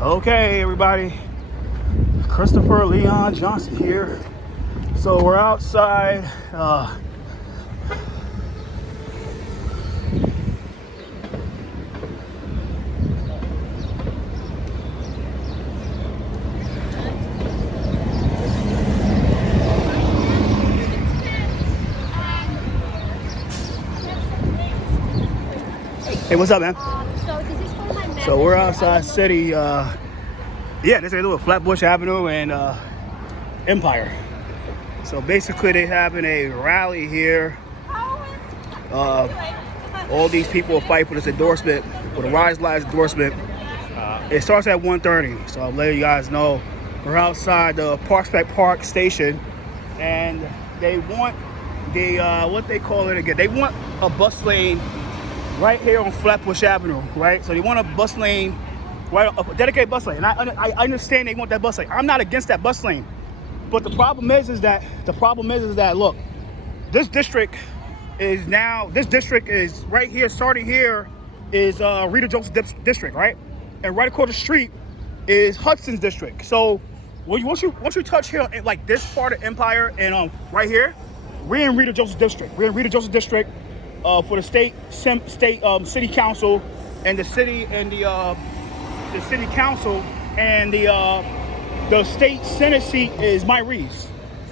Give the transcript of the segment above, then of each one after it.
Okay, everybody. Christopher Leon Johnson here. So we're outside. Hey, what's up, man? So this is for my manager. So we're outside city. Yeah, this is with Flatbush Avenue and Empire. So basically, they having a rally here. All these people fight for this endorsement, for the Rise Lives endorsement. It starts at 1:30. So I'll let you guys know we're outside the Prospect Park station, and they want the what they call it again. They want a bus lane right here on Flatbush Avenue, right? So they want a bus lane, right, a dedicated bus lane. And I understand they want that bus lane. I'm not against that bus lane, but the problem is that look, this district is right here, starting here is Rita Joseph district, right? And right across the street is Hudson's district. So once you touch here, like this part of Empire and right here, we're in Rita Joseph district. We're in Rita Joseph district for the state city council, and the city and the city council and the state senate seat is Mike Reeves,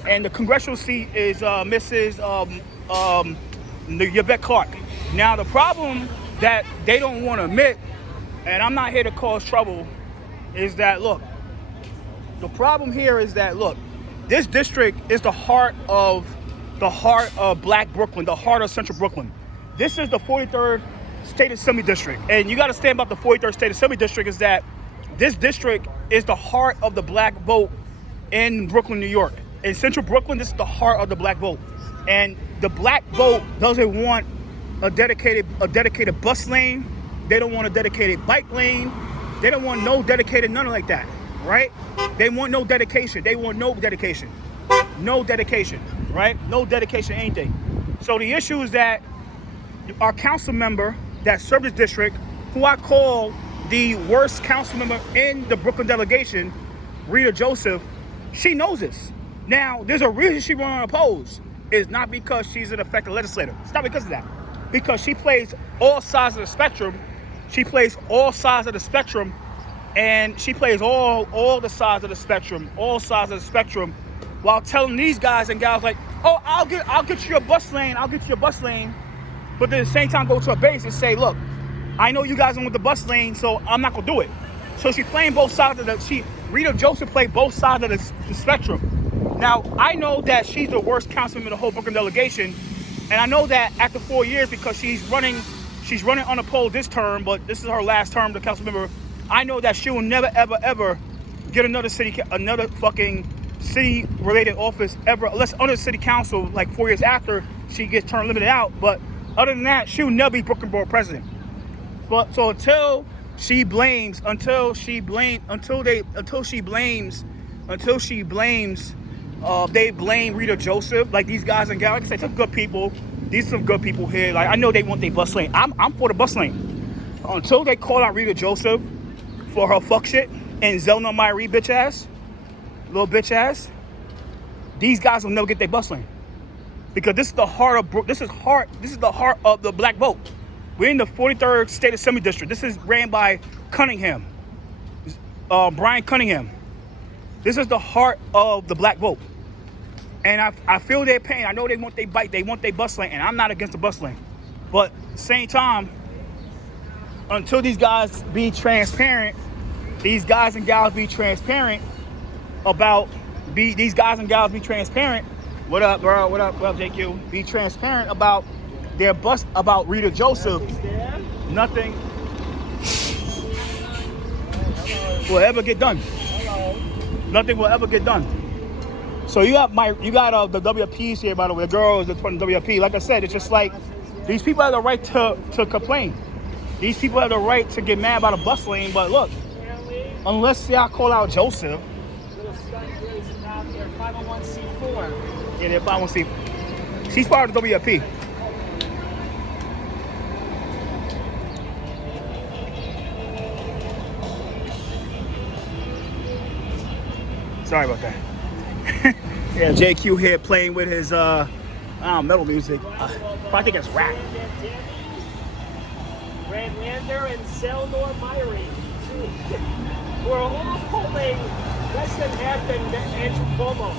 and the congressional seat is Mrs. Yvette Clark. Now the problem that they don't want to admit, and I'm not here to cause trouble, is that look, the problem here is that look, this district is the heart of Black Brooklyn, the heart of Central Brooklyn. This is the 43rd State Assembly District, and you got to understand about the 43rd State Assembly District is that this district is the heart of the Black vote in Brooklyn, New York. In Central Brooklyn, this is the heart of the Black vote, and the Black vote doesn't want a dedicated bus lane. They don't want a dedicated bike lane. They don't want no dedicated none like that, right? They want no dedication. They want no dedication, right? No dedication, anything. So the issue is that our council member that served this district, who I call the worst council member in the Brooklyn delegation, Rita Joseph, she knows this. Now, there's a reason she ran unopposed. It's not because she's an effective legislator. It's not because of that. Because she plays all sides of the spectrum. She plays all sides of the spectrum, and she plays all the sides of the spectrum, while telling these guys and gals like, oh, I'll get you a bus lane, but then at the same time go to a base and say, look, I know you guys don't want the bus lane, so I'm not gonna do it. So she's playing both sides of Rita Joseph played both sides of the spectrum. Now, I know that she's the worst councilman in the whole Brooklyn delegation, and I know that after 4 years, because she's running unopposed this term, but this is her last term, the council member, I know that she will never, ever, ever get another fucking city-related office ever, unless under the city council, like 4 years after she gets term limited out. But other than that, she will never be Brooklyn Borough president. But so until they blame Rita Joseph, like these guys and gals, like I said, some good people. These are some good people here. Like I know they want their bus lane. I'm for the bus lane. Until they call out Rita Joseph for her fuck shit and Zelna Myrie little bitch ass, these guys will never get their bus lane. Because this is the heart of the Black vote. We're in the 43rd State Assembly District. This is ran by Cunningham, Brian Cunningham. This is the heart of the Black vote. And I feel their pain. I know they want their bike, they want their bus lane, and I'm not against the bus lane. But at the same time, until these guys be transparent, what up, bro? What up, JQ? Be transparent about their bus, about Rita Joseph. Nothing will ever get done. Nothing will ever get done. So you got the WPs here, by the way. The girls that's from the WP. Like I said, it's just like these people have the right to complain. These people have the right to get mad about a bus lane. But look, unless y'all call out Joseph, they're 501c4. Yeah, they're 501c4. She's part of the WP. Sorry about that. Yeah, JQ here playing with his metal music. I think it's rap. Brad Lander and Selnor Myrie, who are all polling less than half than Andrew Cuomo.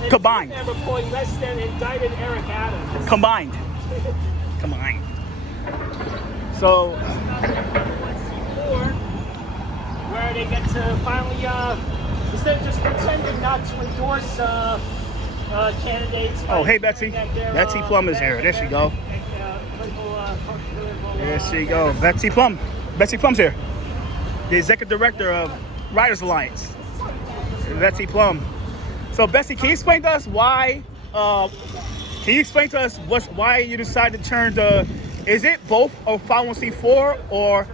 And Combined. They were polling less than indicted Eric Adams. Combined. So, Let's see more, where they get to finally, instead of just pretending not to endorse candidates. oh, hey, Betsy. Betsy Plum is here. There she go. There she go. Betsy Plum. Betsy Plum's here. The executive director of Writers Alliance. Betsy Plum. So, Betsy, can you explain to us why? Can you explain to us why you decided to turn the? Is it both a 501c4 or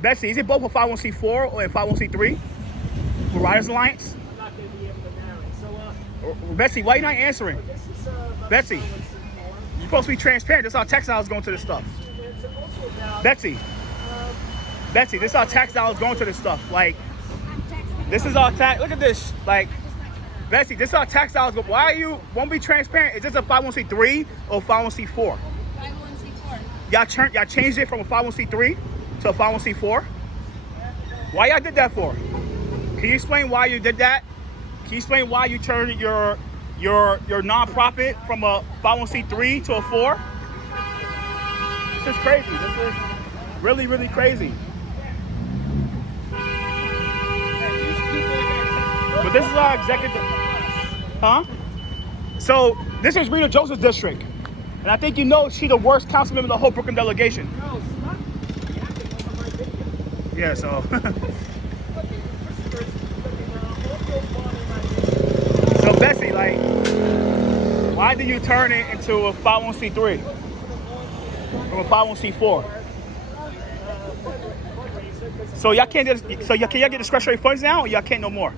Betsy? Is it both a 501c4 or a 501c3 for Writers Alliance? I'm not going to be able to narrow it. So, Betsy, why are you not answering? this is Betsy, you're supposed to be transparent. This is how tax dollars going to this stuff. it's also about, Betsy, this is how tax dollars going to this stuff. Like, this is our tax. Look at this. Like, Betsy, this is how tax dollars go. Why are you won't be transparent? Is this a 501c3 or 501c4? 501c4. Y'all changed it from a 501c3 to a 501c4. Why y'all did that for? Can you explain why you did that? Can you explain why you turned your nonprofit from a 501c3 to a 4? This is crazy. This is really, really crazy. But this is our executive. Huh? So this is Rita Joseph's district. And I think you know she's the worst council member of the whole Brooklyn delegation. no, it's not reacting over my video. Yeah, so. So Betsy, like, why did you turn it into a 501c3 from a 501c4? So y'all can't get, can y'all get discretionary funds now, or y'all can't no more?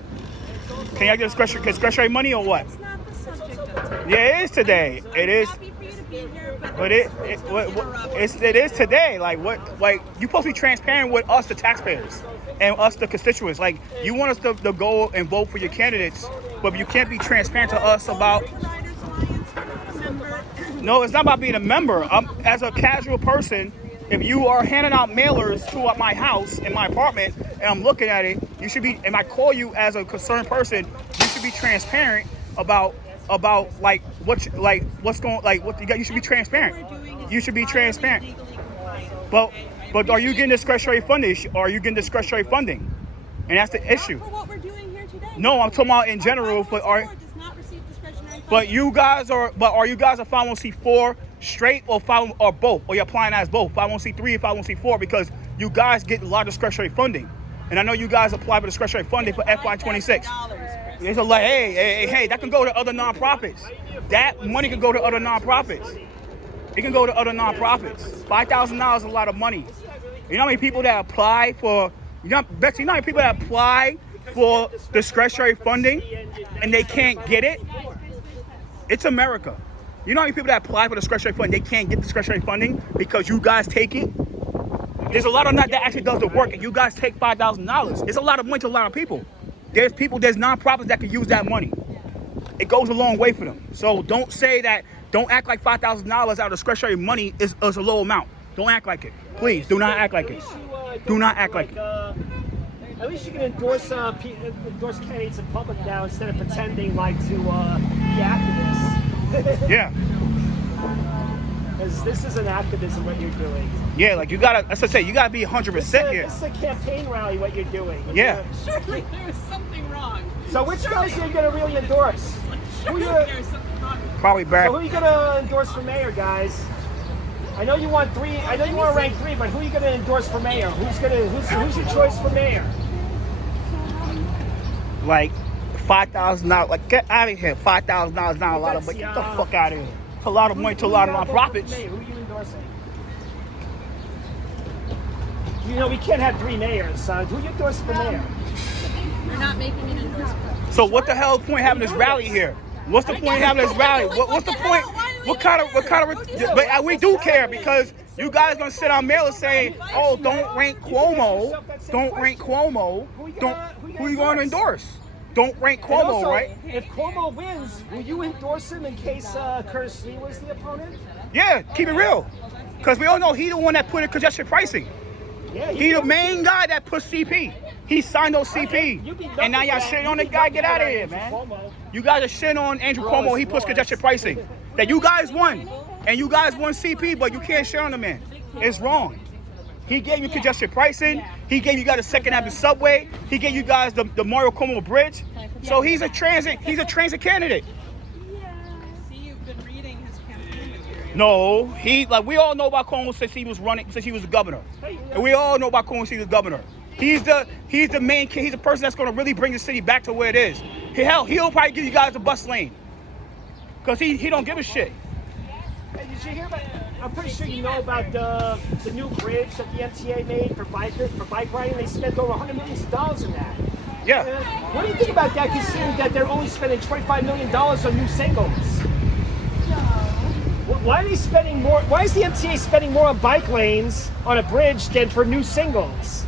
Can y'all get discretionary money or what? It's not the subject of today. Yeah, it is today. It is. Happy for you to be here, But it is today. Like what? Like you supposed to be transparent with us, the taxpayers, and us, the constituents. Like you want us to go and vote for your candidates, but you can't be transparent to us about. Writers Alliance, you're not a member. No, it's not about being a member. As a casual person, if you are handing out mailers to my house in my apartment, and I'm looking at it, you should be. And I call you as a concerned person, you should be transparent about like what's going what you got. You should be transparent. You should be transparent. But are you getting discretionary funding? Are you getting discretionary funding? And that's the issue. For what we're doing here today. No, I'm talking about in general. But does not receive discretionary funding. are you guys a 501c4 straight or both? Or you're applying as both 501c3 and 501c4 because you guys get a lot of discretionary funding. And I know you guys apply for discretionary funding for FY26. It's like, hey, that can go to other nonprofits. That money can go to other nonprofits. It can go to other nonprofits. $5,000 is a lot of money. You know how many people that apply for, Betsy, you know how many people that apply for discretionary funding and they can't get it? It's America. You know how many people that apply for discretionary funding, they can't get discretionary funding because you guys take it? There's a lot of that actually does the work and you guys take $5,000. It's a lot of money to a lot of people. There's nonprofits that can use that money. It goes a long way for them. So don't act like $5,000 out of discretionary money is a low amount. Don't act like it. Please, do not act like it. Do not act like it. At least you can endorse candidates in public now instead of pretending like to be activists. Yeah. Because this isn't activism what you're doing. Yeah, like you gotta, as I say, you gotta be 100% here. This is a campaign rally what you're doing. Yeah. Surely there's something wrong. So which guys are you going to really endorse? Surely there's something wrong. Probably Brad. So who are you going to endorse for mayor, guys? I know you want three. I know you want to rank 3, but who are you going to endorse for mayor? Who's your choice for mayor? Like $5,000. Like get out of here. $5,000 not a lot of money. Get the fuck out of here. It's a lot of money to a lot of nonprofits. Who are you endorsing? You know we can't have 3 mayors, son. Who are you endorsing for mayor? We're not making an endorsement. So what the hell is the point of having this rally here? What's the point of having this rally? What's the point? What kind of? But we do care because you guys gonna sit on mail saying, "Oh, don't rank Cuomo, don't rank Cuomo, don't." Who are you going to endorse? don't rank And Cuomo, also, right? if Cuomo wins, will you endorse him in case Curtis Lee was the opponent? Yeah, keep it real. Because we all know he the one that put in congestion pricing. Yeah, He the main guy that put CP. He signed those CP. And now y'all shitting on the guy. Get out of here, man. You guys are shitting on Andrew Cuomo. He puts congestion pricing. That you guys won. And you guys won CP, but you can't shit on the man. It's wrong. He gave you congestion pricing. He gave you guys a Second Avenue subway. He gave you guys the Mario Cuomo Bridge. So he's a transit candidate. See, you've been reading his campaign material. No, we all know about Cuomo since he was the governor. And we all know about Cuomo since he was governor. He's the main kid. He's the person that's gonna really bring the city back to where it is. Hell, he'll probably give you guys a bus lane. Cause he don't give a shit. Hey, did you hear about? I'm pretty sure you know about the new bridge that the MTA made for bike riding. They spent over $100 million in that. Yeah. What do you think about that, considering that they're only spending $25 million on new singles? Why are they spending more? Why is the MTA spending more on bike lanes on a bridge than for new singles?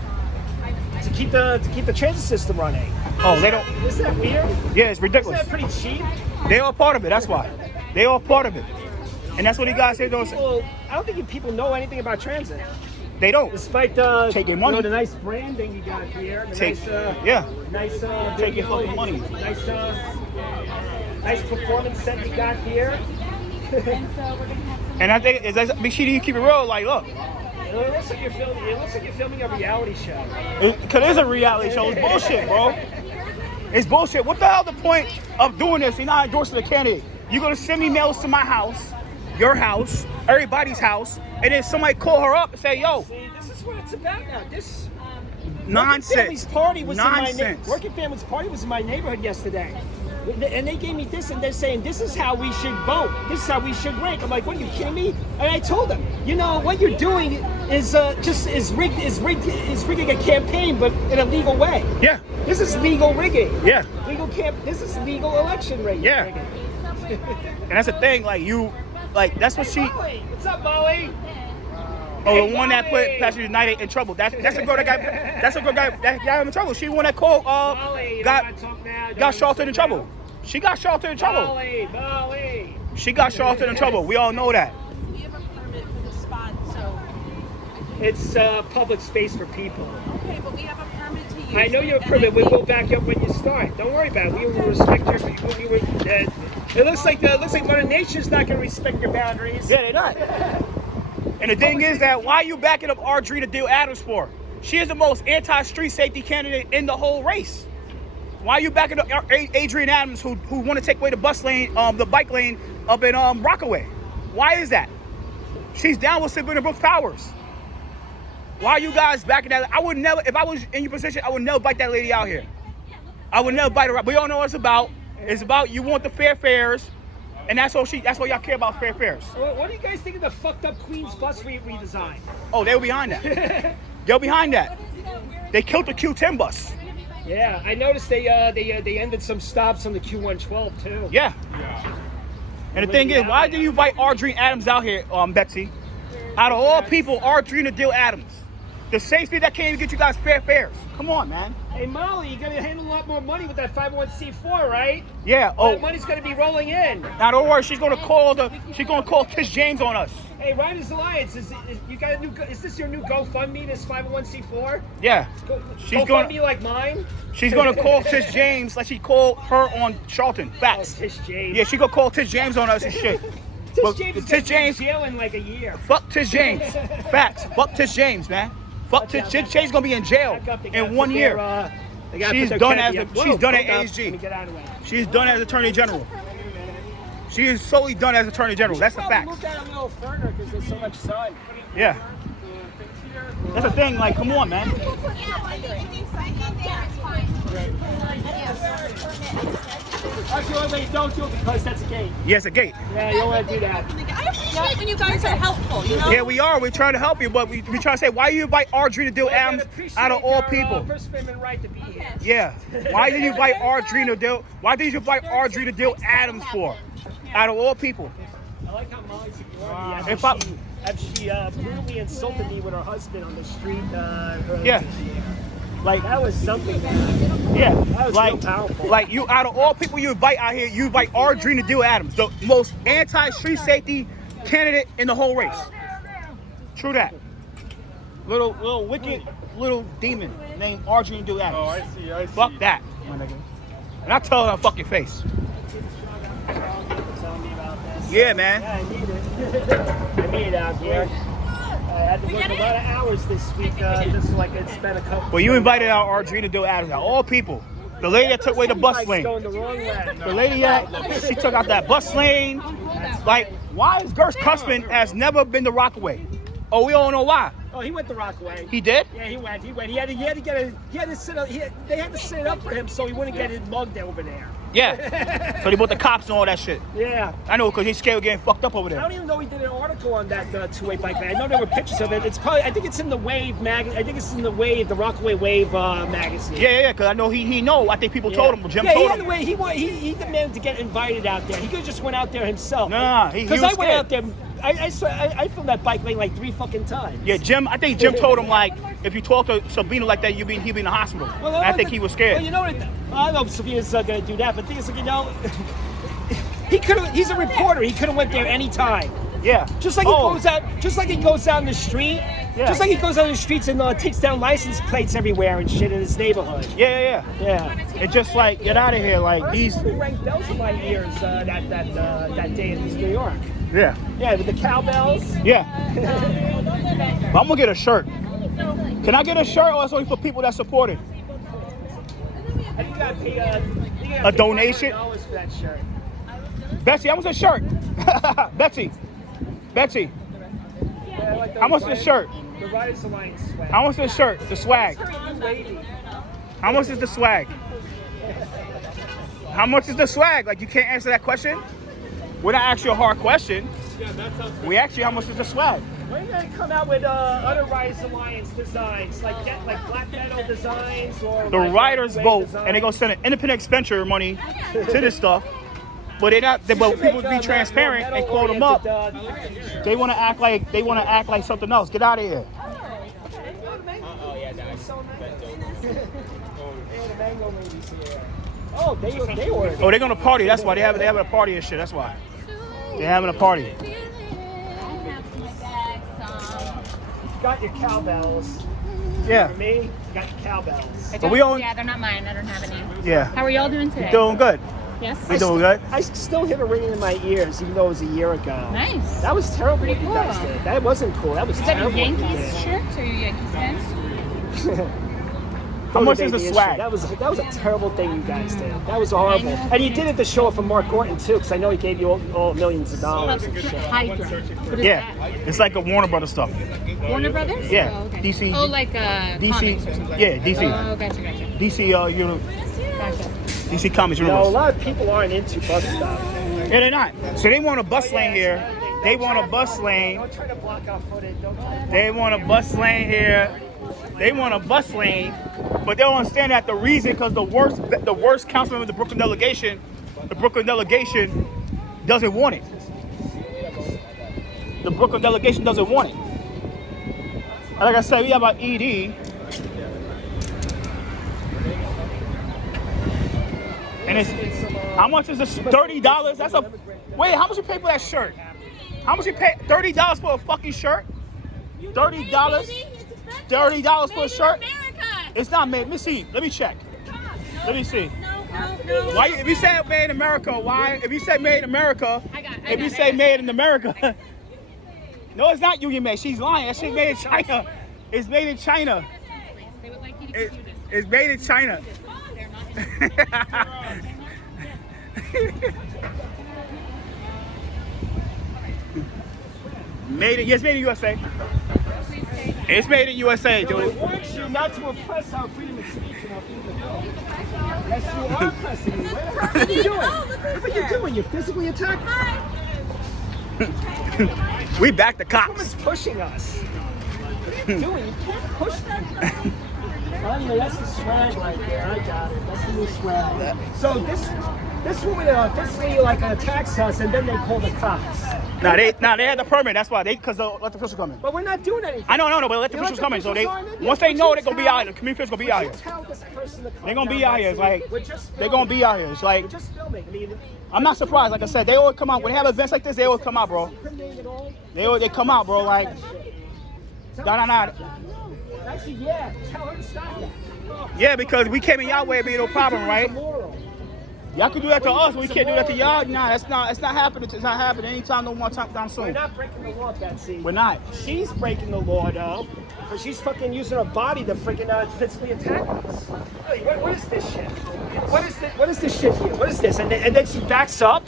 To keep the transit system running. Oh, they don't. Isn't that weird? Yeah, it's ridiculous. Isn't that pretty cheap? They all part of it. That's why. They all part of it. And that's what you guys say. I don't think people know anything about transit. They don't. Despite Taking money. the nice branding you got here, the Take nice Taking video, fucking money. nice performance set you got here. And I think make sure you keep it real. Like, look, It looks like you're filming a reality show. because it's a reality show. It's bullshit, bro. It's bullshit. What the hell the point of doing this? You're not endorsing the candidate. You're gonna send me mails to my house, your house, everybody's house, and then somebody call her up and say, "Yo, See, this is what it's about now. This nonsense." Working Families Party was in my neighborhood yesterday. And they gave me this, and they're saying this is how we should vote. This is how we should rank. I'm like, what, are you kidding me? And I told them, you know, what you're doing is rigging a campaign, but in a legal way. Yeah. This is legal rigging. Yeah. This is legal election rigging. Yeah. And that's the thing. That's what she. Molly, what's up, Molly? Oh, Hey, the one that put Molly. Pastor United in trouble. That's the girl that got. That's the girl that got him in trouble. She the one that called. Molly, you got don't wanna talk now, got don't Charlton you in talk trouble. now? She got Charlton in trouble. Molly. She got Charlton in trouble. We all know that. We have a permit for the spot, so. It's public space for people. Okay, but we have a permit to use. I know you have a and permit. I We think- will back you up when you start. Don't worry about it. We will respect your. It looks like Mother Nature's not going to respect your boundaries. Yeah, they're not. And the thing is that why are you backing up Audrina Deal Adams for? She is the most anti-street safety candidate in the whole race. Why are you backing up Adrian Adams, who want to take away the bus lane, the bike lane up in Rockaway? Why is that? She's down with Sabrina Brooks Powers. Why are you guys backing that? I would never, if I was in your position, I would never bite that lady out here. I would never bite her out. We all know what it's about. It's about you want the fair fares, and that's why y'all care about fair fares. What do you guys think of the fucked up Queens bus redesign? Oh, they were behind that. They're behind that. They killed the Q10 bus. Yeah, I noticed they ended some stops on the Q112 too. Yeah. And the thing is, why do you invite Audrina Adams out here, Betsy? Out of all people, Audrina Deal Adams. The safety that can't even get you guys fair fares. Come on, man. Hey Molly, you're gonna handle a lot more money with that 501c4, right? Yeah. All Oh, that money's gonna be rolling in. now don't worry. She's gonna call Tish James on us. Hey, Riders Alliance, is this your new GoFundMe? This 501c4? Yeah. She's gonna GoFundMe like mine. she's gonna call Tish James like she called her on Charlton. Oh, Facts. Tish James. Yeah, she gonna call Tish James on us and shit. Tish But James is Tish gonna be in James, jail in like a year. fuck Tish James. Facts. Fuck Tish James, man. Fuck Tish James gonna be in jail Back up, they gotta in 1 put year. they gotta She's put their done candy as up. a- she's Whoa, done at hold up. ASG. Let me get out of the way. She's done as Attorney General. She is solely done as Attorney General. That's the Probably fact. moved out a little further because there's so much sun. Yeah. That's the thing. Like, come on, man. Actually, don't do it because that's a gate. Yes, a gate. Yeah, you don't want to do that. I appreciate when you guys are helpful, you know? Yeah, we are. We're trying to help you, but we trying to say, why you invite Audrina Deal Adams out of all people? First Amendment right to be here. Yeah. Why did you invite Audrina Deal? Why did you invite Audrina Deal Adams for? Out of all people. I like how Molly's ignoring me If I- after she brutally insulted me with her husband on the street earlier Yeah. this year. Like, That was something, man. yeah, That was like, real powerful. like you out of all people you invite out here, you invite Ardrina Deal Adams, the most anti-street safety candidate in the whole race. True that. Little wicked little demon named Ardrina Deal Adams. Oh, I see. Fuck that, my nigga. And I tell her to fuck your face. Tell me about this. Yeah, man. Yeah, I need it. I need it out here. I had to work a lot of hours this week just so I could spend a couple. Well, you invited out Ardrina Deal Adams, out all people. The lady that took away the bus lane. Going the wrong way. The lady that she took out that bus lane. Like, why is Gerst Cussman has never been to Rockaway? Oh, we all know why. Oh, he went the Rockaway. He did? Yeah, he went. He had to get a. He had to sit up. They had to sit up for him so he wouldn't get his mugged over there. Yeah. So they brought the cops and all that shit. Yeah. I know, because he's scared of getting fucked up over I there. don't even know he did an article on that two-way bike lane. I know there were pictures of it. It's probably. I think it's in the Wave magazine. I think it's in the Wave, the Rockaway Wave magazine. Yeah, because I know he know. I think people told him. Jim yeah, told he him. had to wait. He demanded to get invited out there. He could have just went out there himself. Nah, he Because was I went scared. out there. I filmed that bike lane like 3 fucking times. Yeah, Jim. I think Jim told him, like, if you talk to Sabina like that, he'd be in the hospital. Well, And I think he was scared. Well, you know what? I don't know if Sophia's gonna do that, but the thing is, like, you know, he could have. He's a reporter. He could have went there anytime. Yeah. Just like he goes out. Just like he goes out in the street. Yeah. Just like he goes out in the streets and takes down license plates everywhere and shit in his neighborhood. Yeah. Yeah. It's just like, get out of here. Like, these. He rang bells in my ears that day in New York. Yeah. Yeah, with the cowbells. Yeah. But I'm gonna get a shirt. Can I get a shirt, or it's only for people that support it? I think you gotta pay A donation? $500 for that shirt. Betsy, how much is a shirt? Betsy. Yeah, I like How much is the shirt? The Riders Alliance swag. How much is the shirt? The swag. Wavy. How much is the swag? How much is the swag? Like, you can't answer that question? We're not asking you a hard question. We ask you how much is the swag. When are you gonna come out with other Riders Alliance designs, like Black Metal designs or The like riders Wave vote, designs? and they're gonna send an independent expenditure money to this stuff. But they're not. But should people make, be transparent and call them up. They want to act like something else. Get out of here. Oh, they were. Oh, they're gonna party. That's why they having a party and shit. That's why they're having a party. Got your cowbells. Yeah. For me, you got your cowbells. But we all. Yeah, they're not mine. I don't have any. Yeah. How are y'all doing today? Doing good. Yes. We doing good. I still hear it ringing in my ears, even though it was a year ago. Nice. That was terrible Pretty what you guys cool. did. That wasn't cool. That was Is that terrible. your what you Yankees did. shirts or your Yankees fans? How much is Totally the issue. swag? That was a terrible thing you guys did. That was horrible. And you did it to show it for Mark Gordon too, because I know he gave you all millions of dollars and shit. Hydra. What is Yeah. that? It's like a Warner Brothers stuff. Warner Brothers? Yeah. Oh, okay. DC. Oh, like DC. comics or something. Yeah, DC. Oh, gotcha. DC. Gotcha. DC Comics You know, a Universe. lot of people aren't into bus stuff. Yeah, they're not. So they want a bus lane here. They want a bus lane. Don't try to block out footage. Don't try to They want a bus lane here. They want a bus lane, but they don't understand that the reason, because the worst councilman of the Brooklyn delegation doesn't want it. The Brooklyn delegation doesn't want it. And like I said, we have our ED. And it's, how much is this? $30? That's a, wait, how much you pay for that shirt? How much you pay? $30 for a fucking shirt? $30? $30 for a shirt? It's not made. Let me see. Let me check. Let me see. Why? If you say made in America, why? If you say made in America, if you say made in America, no, it's not Union Made. She's lying. That shit made in China. It's made in China. They would like you to confuse us. It's made in China. It's made in USA. It's made in USA, No, dude. it warns you not to oppress our freedom of speech and our freedom of thought. Yes, you are oppressing me. What are you doing? What are you doing? You're physically attacking me. We back the This woman's cops. pushing us. What are you doing? You can't push them. Well, anyway, that's the swag right there. I got it. That's the new swag. So this woman officially like attacks us, and then they call the cops. They had the permit. That's why because the elected officials coming. But we're not doing anything. I know, but elected officials coming. So once they know, they're gonna be out here. The community officials gonna be out here. They're gonna be out here. It's like they're gonna be out here. It's like we're just filming. I mean, I'm not surprised. Like I said, they always come out when they have events like this. They always come out, bro. They come out, bro. Like nah. Actually, yeah. Tell her to stop that. Yeah, because we came in y'all way, it be no problem, right? Y'all can do that to us, we can't do that to y'all. Nah, it's not happening. It's not happening anytime, no more time soon. We're not breaking the law, Betsy. We're not. She's breaking the law, though, because she's fucking using her body to freaking physically attack us. Really, what is this shit? What is this shit here? What is this? And then she backs up.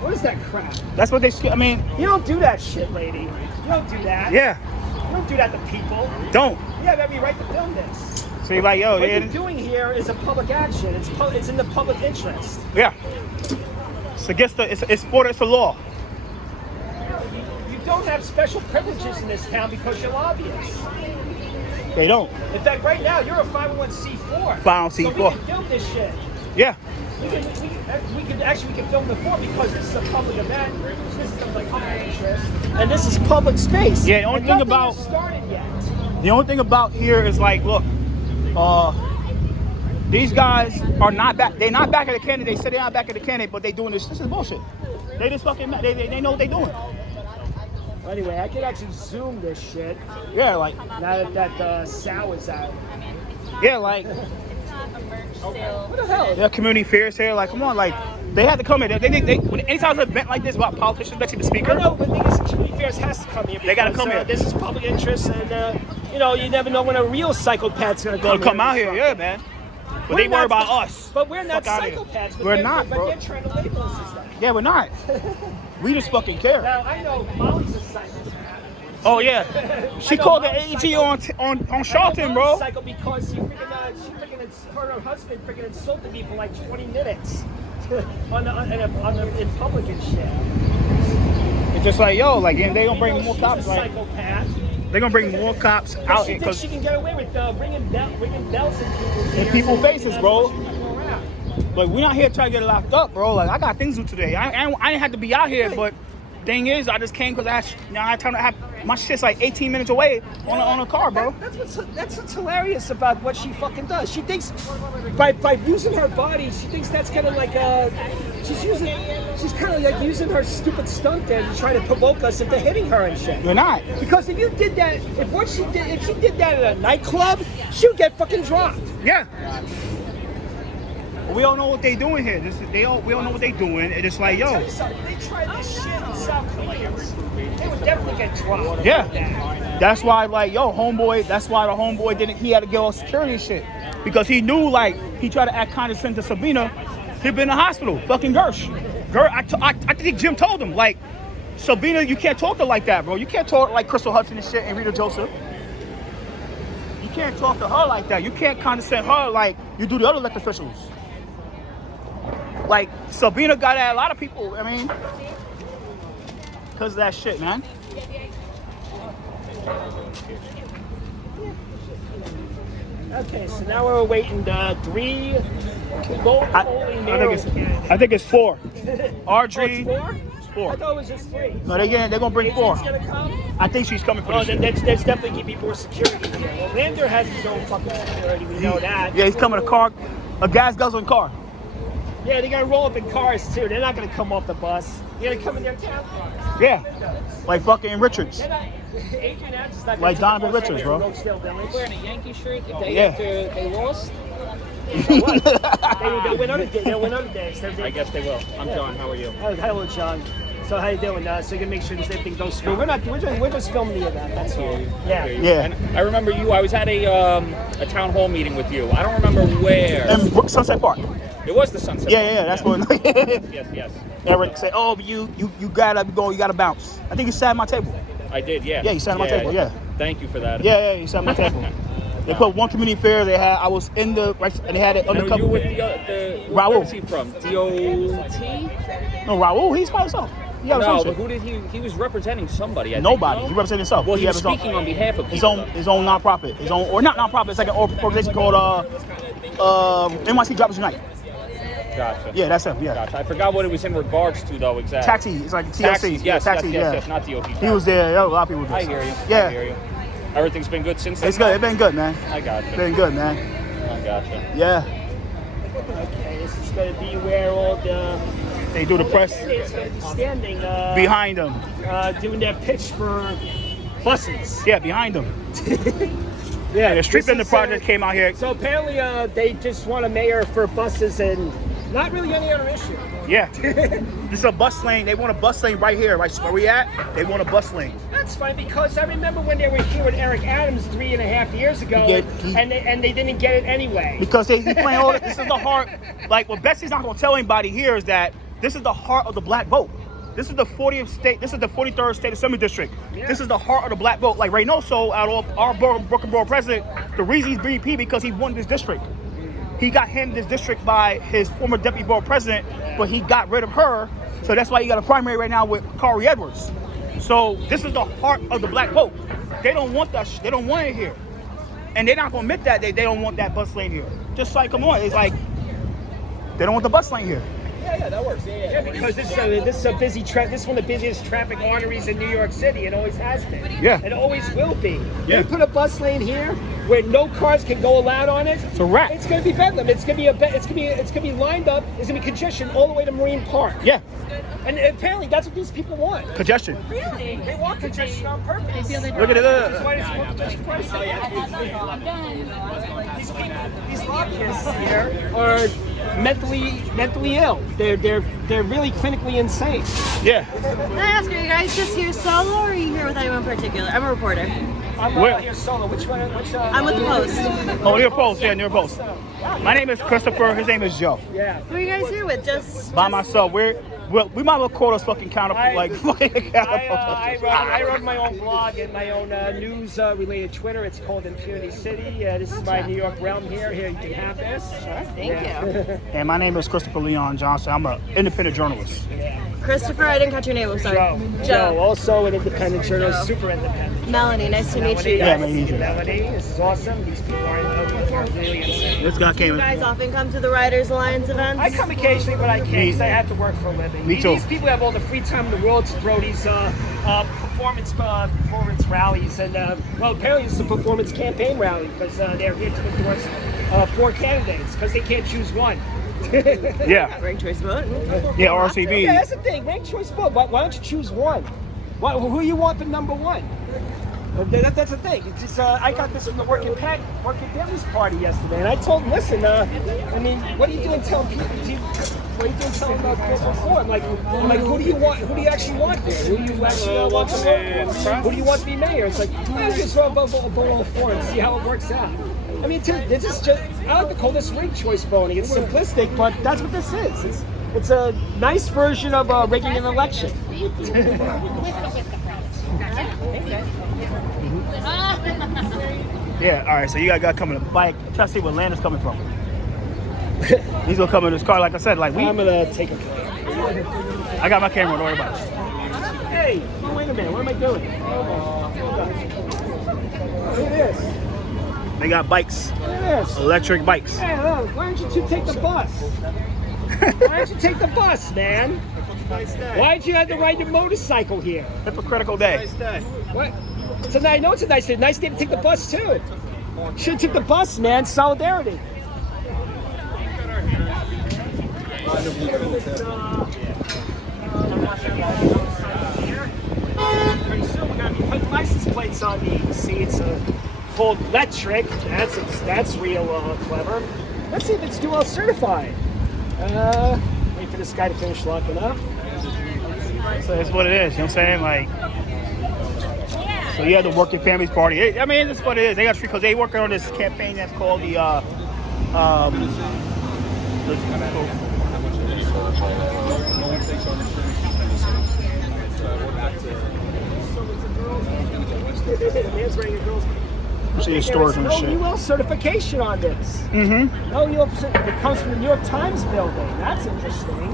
What is that crap? That's what I mean. You don't do that shit, lady. You don't do that. Yeah. You don't do that to people. Don't. You have every right to film this. So you're like, yo, what you're doing here is a public action. It's in the public interest. Yeah. It's against it's a law. You don't have special privileges in this town because you're lobbyists. They don't. In fact, right now you're a 501c4. 501c4. So we can film this shit. Yeah. We can film the floor because this is a public event. This is like public interest, and this is public space. Yeah. The only thing about started yet. The only thing about here is like, look, these guys are not back. They're not back at the candidate. They said they're not back at the candidate, but they doing this. This is bullshit. They just fucking. They know what they doing. Well, anyway, I can actually zoom this shit. Yeah, like now that sow is out. Yeah, like. What the hell? Yeah, community fairs here. Like, come on, like they had to come here. They anytime there's an event like this about politicians, especially the speaker. I know, but the thing is, community fairs has to come here. They gotta come here. This is public interest, and you never know when a real psychopath's gonna come out here. Yeah, man. But they worry about us. But we're not psychopaths. We're not, bro. But they're trying to label us as that. Yeah, we're not. We just fucking care. Now I know Molly's a psychopath. Oh yeah, she called the AG on Charlton, bro. Psycho because she her husband freaking insulted me for like 20 minutes in public and shit. It's just like, yo, like, and they gonna bring more cops, like. Psychopath. They're gonna bring more cops out here because she can get away with ringing bells in people's faces, bro. But we're not here trying to get locked up, bro. Like, I got things to do today. I didn't have to be out here, but thing is, I just came because I had time to have my shit's like 18 minutes away on a car, bro. That's what's hilarious about what she fucking does. She thinks by using her body, she thinks that's kind of like she's kind of like using her stupid stunt there to try to provoke us into hitting her and shit. You're not. Because if you did that, if she did that at a nightclub, she would get fucking dropped. Yeah. We don't know what they doing here. We don't know what they doing. And it's like, yo. If they try this shit in South Korea, they would definitely get dropped. Yeah. That's why, like, yo, homeboy. That's why the homeboy didn't. He had to get all security and shit because he knew, like, he tried to act condescending to Sabina. He'd been in the hospital. Fucking Gersh. I think Jim told him, like, Sabina, you can't talk to her like that, bro. You can't talk like Crystal Hudson and shit and Rita Joseph. You can't talk to her like that. You can't condescend her like you do the other elected officials. Like, Sabina got at a lot of people, I mean, because of that shit, man. Okay, so now we're waiting 3 I think it's 4. Audrey. Oh, it's 4? It's 4. I thought it was just 3. No, they're going to bring 4. Come? I think she's coming for this shit. There's definitely going to be more security here. Well, Lander has his own fucking security, we know that. Yeah, he's coming a gas guzzling car. Yeah, they're gonna roll up in cars too. They're not gonna come off the bus. They're gonna come in their town cars. Yeah, like fucking Richards. Adrian Adams is not like Donovan Richards, bro. Wearing a Yankee shirt the day Yeah. after they lost. They'll win other days. They'll win other days. I guess they will. I'm John. How are you? Hello, John. So how you doing? So you can make sure this everything goes through. We're just filming the event. That's all. Yeah. Yeah. And I remember you. I was at a town hall meeting with you. I don't remember where. And Sunset Park. It was the Sunset. Yeah, that's what. Yes. Eric said, "Oh, you gotta go. You gotta bounce." I think he sat at my table. I did. Yeah. Yeah, he sat at my table. Yeah. Thank you for that. Yeah, he sat at my table. They put one community fair. I was in the right, and they had it undercover. You with the Raul. Where is he from? DOT? No, Raul. He's by himself. He got his own No, shit. but who did he was representing somebody, I think, Nobody. no? He represented himself. Well, he had was his own- speaking on behalf of his people. own nonprofit. His own, or not nonprofit. It's like an organization called NYC Drivers Unite. Gotcha. Yeah, that's him. Yeah. Gotcha. I forgot what it was in regards to, though, exactly. Taxi. It's like TLC. Taxis, yes, Taxi. yes, not DOT. He was there. Yeah, a lot of people were I there. hear you. Yeah. I hear you. Everything's been good since then? It's good. It's been good, man. I gotcha. It's been good, man. I gotcha. Yeah. Okay, this is going to be where all the They do the press candidates are gonna be standing behind them. doing their pitch for buses. Yeah, behind them. Yeah, The street this vendor is, project came out here. So apparently they just want a mayor for buses and not really any other issue. Yeah. This is a bus lane. They want a bus lane right here, right where we at. They want a bus lane. That's fine because I remember when they were here with Eric Adams 3.5 years ago, and they didn't get it anyway. Because he playing all this is the heart. Like what Betsy's not gonna tell anybody here is that this is the heart of the black vote. This is the 40th state. This is the 43rd state assembly district. Yeah. This is the heart of the black vote. Like Reynoso, out of our Brooklyn Borough president, the reason he's BP because he won this district. He got handed this district by his former deputy borough president, but he got rid of her. So that's why he got a primary right now with Corey Edwards. So this is the heart of the black vote. They don't want that. They don't want it here, and they're not gonna admit that they don't want that bus lane here. Just like, come on, it's like they don't want the bus lane here. Yeah, that works. Yeah, because this is a busy this is one of the busiest traffic arteries in New York City. It always has been. Yeah. It always will be. Yeah. They put a bus lane here where no cars can go allowed on it. It's a wrap. It's going to be bedlam. It's going to be lined up. It's going to be congestion all the way to Marine Park. Yeah, And apparently that's what these people want. congestion. Really? They want congestion on purpose. They feel they're Look at it. That's why it's called congestion pricing. These lobbyists here are mentally ill. They're really clinically insane. Yeah. Can I ask, are you guys just here solo or are you here with anyone in particular? I'm a reporter. I'm Where? not here solo. Which one? I'm with the Post. Oh, near post. Yeah, near post. My name is Christopher. His name is Joe. Yeah. Who are you guys here with? Just By myself. We might as well call us fucking counter I I run my own blog and my own news-related Twitter. It's called Impunity City. This is my New York realm here. Here, you can have this. Thank you. And my name is Christopher Leon Johnson. I'm an independent journalist. Christopher, I didn't catch your name. I'm sorry. Joe, also an independent journalist, super independent. Melanie, nice to meet you. Yeah, man, easy. Melanie, this is awesome. These people are really insane. This guy Do came you in. guys often come to the Writers Alliance events? I come occasionally, but I can't because I have to work for a living. Me too. These people have all the free time in the world to throw these performance rallies, and well, apparently it's a performance campaign rally because they're here to endorse 4 candidates because they can't choose one. Yeah. Ranked choice vote. Yeah, RCB. Yeah, that's the thing. Ranked choice vote. Why don't you choose one? Who you want for number one? That's the thing. It's just, I got this from the Working Families Party yesterday, and I told them, listen, I mean, what are you doing telling people? What are you doing telling people before? I'm like, who do you want? Who do you actually want here? Who do you actually want to vote for? Who do you want to be mayor? It's like, just vote all for and see how it works out. I mean, this is just, I like to call this ranked choice voting. It's simplistic, but that's what this is. It's a nice version of rigging an election. Yeah, all right, so you got a guy coming to bike. Try to see where Landon's coming from. He's gonna come in his car, like I said, like I'm gonna take a play. I got my camera, don't worry about it. Hey, wait a minute, what am I doing? Hold on. Look at this. They got bikes, Look at this. electric bikes. Hey, look, why don't you two take the bus? Why don't you take the bus, man? Why'd you have to ride your motorcycle here? Hypocritical day. What? I know it's a nice day. Nice day to take the bus, too. Should take the bus, man. Solidarity. Pretty soon we're going to be putting license plates on these. See, it's called electric. That's real clever. Let's see if it's dual certified. Wait for this guy to finish locking up. So that's what it is, you know what I'm saying? Like, so you have the Working Families Party. I mean, that's what it is. They got because they working on this campaign that's called the Man's wearing a girl's. see the stores and There's shit. no UL certification on this. Mm-hmm. No UL. It comes from the New York Times building. That's interesting.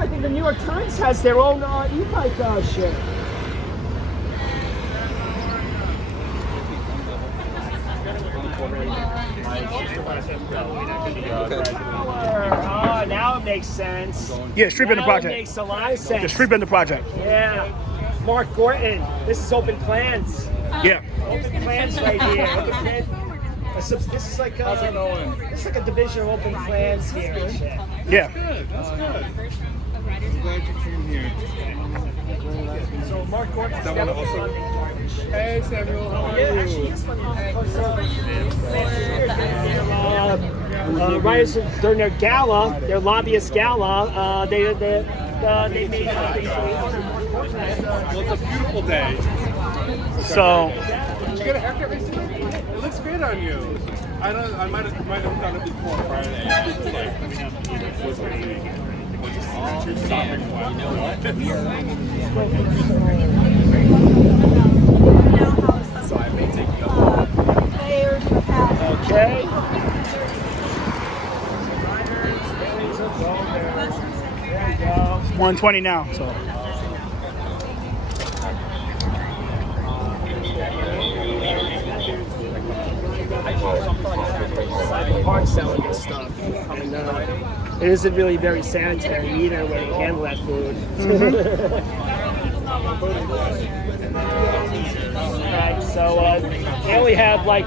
I think the New York Times has their own e-bike share. Oh, now it makes sense. Yeah, street vendor Now project. It makes a lot of sense. The street vendor project. Yeah. Mark Gorton. This is open plans. Yeah. Open plans right here. Open plans. This is like a division of open plans here. And shit. Yeah. That's good. I'm glad you came here. So Mark Gorton's That got one a also- funding partnership. Hey Samuel, how are Yeah, you? actually, he's funding. Right during their gala, their lobbyist gala, they made Well, it's a beautiful day. So Did you get a haircut recently? It looks great on you. I might have done it before Friday. So I may take you up. Okay. 120 now. So Hard selling this stuff. Coming up. It isn't really very sanitary either when you handle that food. Alright, so they only have like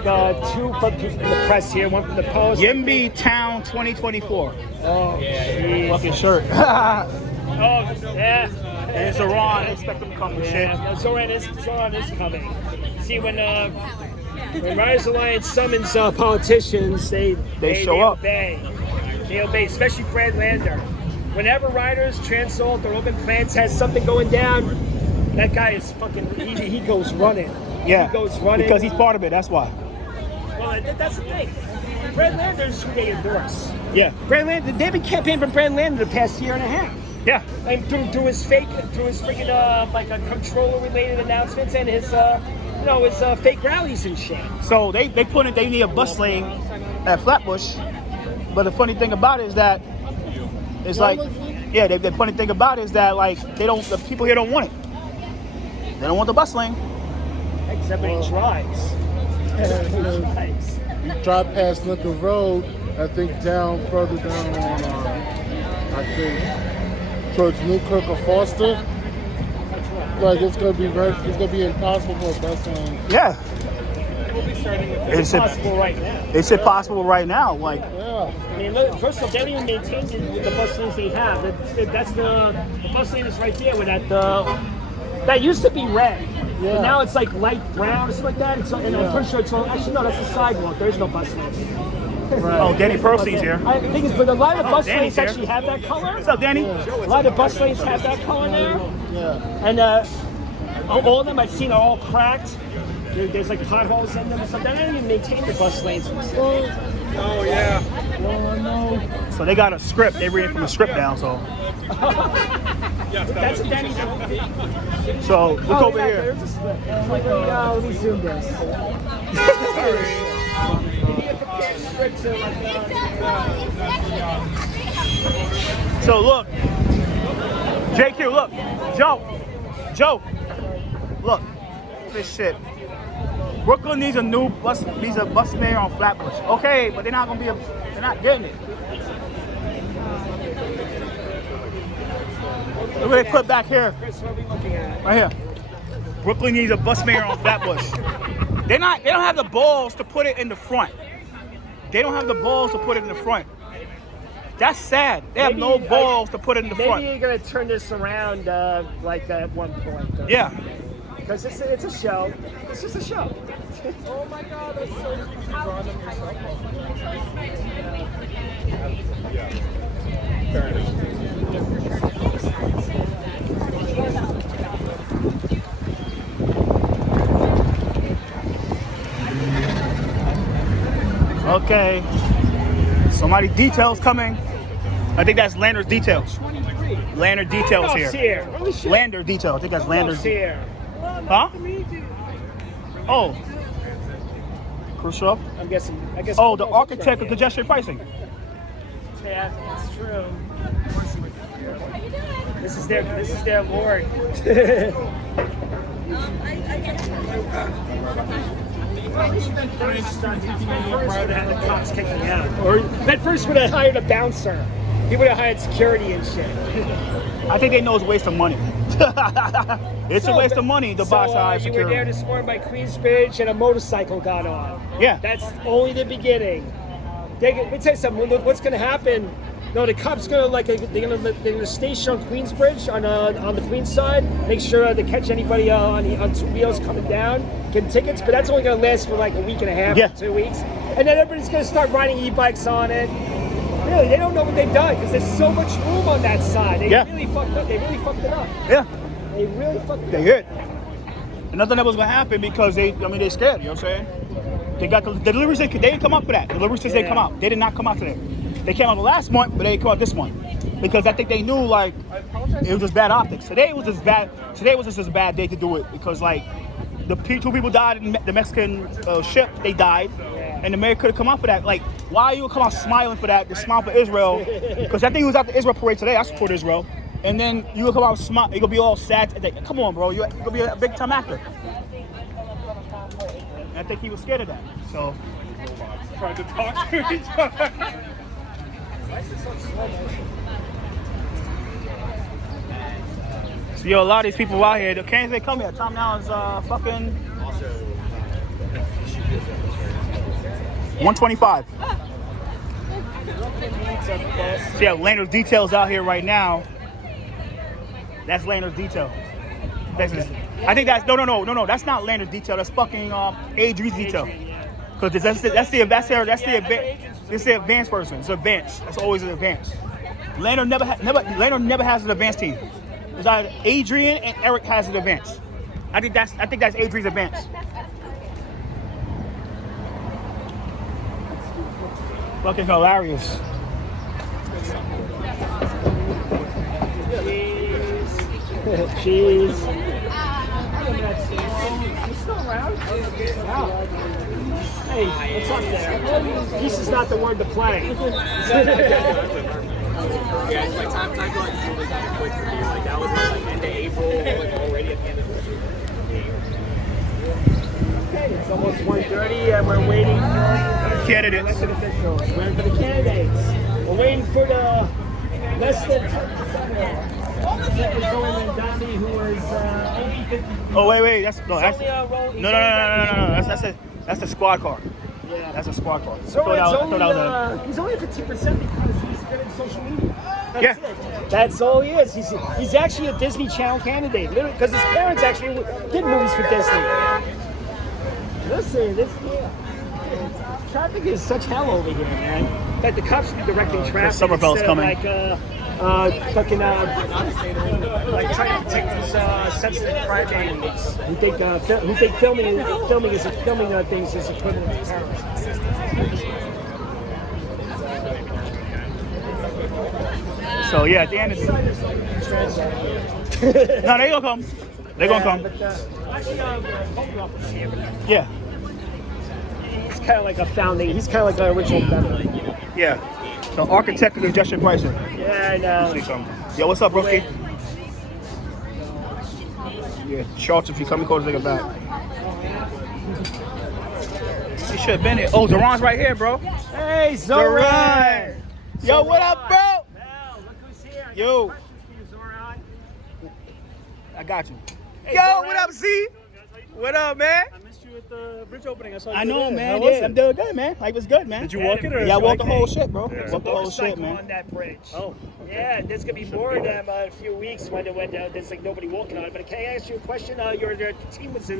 two from the press here, one from the Post. Yimby Town 2024. Oh, jeez. Fucking shirt. Oh, yeah. And Zorhan, expect them to come with shit. Yeah, Zorhan is coming. See, when Riders Alliance summons politicians, they show up. Obey. They obey, especially Fred Lander. Whenever Riders, Transalt, or Open Plants has something going down, that guy is fucking, he goes running. Yeah. He goes running. Because he's part of it, that's why. Well, that's the thing. Fred Lander's who they endorse. Yeah. Fred Lander, they've been campaigning for Fred Lander the past year and a half. Yeah. And through his freaking like a controller-related announcements and his his fake rallies and shit. So they put it, they need a bus lane at Flatbush. But the funny thing about it is that it's like, yeah, the funny thing about it is that like the people here don't want it. They don't want the bus lane. Except when he drives. Drive past Lincoln Road, I think further down on, I think, towards Newkirk or Foster. Like it's gonna be impossible for a bus lane. Yeah. It's impossible right now. It's impossible right now. Like, Yeah. I mean, look, first of all, they don't even maintain the bus lanes they have. That's the bus lane is right there with that used to be red. Yeah. But now it's like light brown or something like that. And I'm pretty sure it's actually no, that's the sidewalk. There is no bus lane. Right. oh, Danny Percy's here. I think it's, but a lot of bus Danny's lanes here. actually have that color. What's up, Danny? A lot of bus lanes have that color now. Yeah. And all of them I've seen are all cracked. There's like potholes in them or something. They don't even maintain the bus lanes. Oh yeah. So they got a script. They read it from a script now. So That's what Danny does. so look over here. There's a split. Let me zoom this. So look, JQ, look, Joe, look, this shit. Brooklyn needs a bus mayor on Flatbush. Okay, but they're not getting it. Look what they put back here. Chris, what are we looking at? Right here. Brooklyn needs a bus mayor on Flatbush. They don't have the balls to put it in the front. They don't have the balls to put it in the front. That's sad. They have no balls to put it in the front. Maybe you're gonna turn this around like at one point. Yeah. Because it's a show. It's just a show. Oh my God, that's so sweet. You drawn them yourself. Yeah. Fair Okay. Somebody details coming. I think that's Lander's detail. Lander details Oh, here. here. Holy shit. Lander detail. I think that's Lander's. Here. Huh? Oh. Khrushchev? I guess. Oh, the architect of congestion pricing. Yeah, it's true. This is their Lord. The cops kicked me out. Or at first would have hired a bouncer. He would have hired security and shit. I think they know it's a waste of money. It's a waste of money to buy side you security. were there this morning by Queensbridge and a motorcycle got on. Yeah. That's only the beginning. Let me tell you something. What's going to happen? No, the cops they're gonna station on Queensbridge on the Queens side. Make sure to catch anybody on two wheels coming down, get tickets. But that's only gonna last for like a week and a half, Yeah. 2 weeks, and then everybody's gonna start riding e-bikes on it. Really, they don't know what they've done because there's so much room on that side. They really fucked up. They really fucked it up. Yeah. They really fucked it They up. hit. And nothing that was gonna happen because they're scared. You know what I'm saying? They got the deliveries. They didn't come up for that. The deliveries they come out. They did not come out today. They came out the last month, but they didn't come out this month because I think they knew like it was just bad optics. Today was just bad. Today was just a bad day to do it because like the two people died in the Mexican ship. They died, and the mayor could have come out for that. Like, why are you come out smiling for that? The smile for Israel because I think he was at the Israel parade today. I support Israel, and then you will come out smile. You're gonna be all sad. Like, come on, bro. You're gonna be a big time actor. And I think he was scared of that. So. Trying to talk to each other. So, yo, a lot of these people out here, can't they come here? Time now is fucking 125. So yeah, Lander's Detail's out here right now. That's Lander's Detail. I think that's no. That's not Lander's Detail. That's fucking Adrian's Detail. Because that's the advanced person. It's advanced. That's always an advanced. Lander never has an advanced team. It's either Adrian and Eric has an advance. I think that's Adrian's advance. Fucking hilarious. Cheese. You still around? Wow. Hey, what's up there? This is not the word to play. Yeah, it's like time going really kind of quick for me. Like that was like end of April, like already at the end of the Okay, it's almost 1:30 and we're waiting for Candidates. elected officials. We're waiting for the candidates. We're waiting for the less than 10%. Second going in Donnie, who was only 50. Oh wait, that's no. That's That's a squad car. Yeah. That's a squad car. So he's only 50% because he's good at social media. That's it. That's all he is. He's actually a Disney Channel candidate, literally, because his parents actually did movies for Disney. Listen, traffic is such hell over here, man. In fact, the cops should be directing traffic. Somerville's coming. Like trying to protect these sensitive private animals who think filming things is equivalent to terrorism. So yeah, at the end of the no, they gonna come. They gonna come. Yeah. He's kind of like a founding. He's kind of like an original member. Yeah. The architect of Justin Pricer. Yeah, I know. Yo, what's up, broski? Yeah, Schultz, if you come, call this nigga back. You should have been here. Oh, Zorhan's right here, bro. Hey, Zorhan. Yo, what up, bro? Now, look who's here. Yo. Questions for you, Zorhan. I got you. Hey, Yo, Zorhan. what up, Z? What up, man? I missed you at the bridge opening. I know, man. Yeah, I'm doing good, man. Life was good, man. Did you walk it or? Yeah, I walked the whole shit, bro. Yeah. Walked the whole shit, On man. that bridge. Oh. Yeah, there's gonna be more of them in a few weeks when there's like nobody walking on it. But can I ask you a question? Your team was in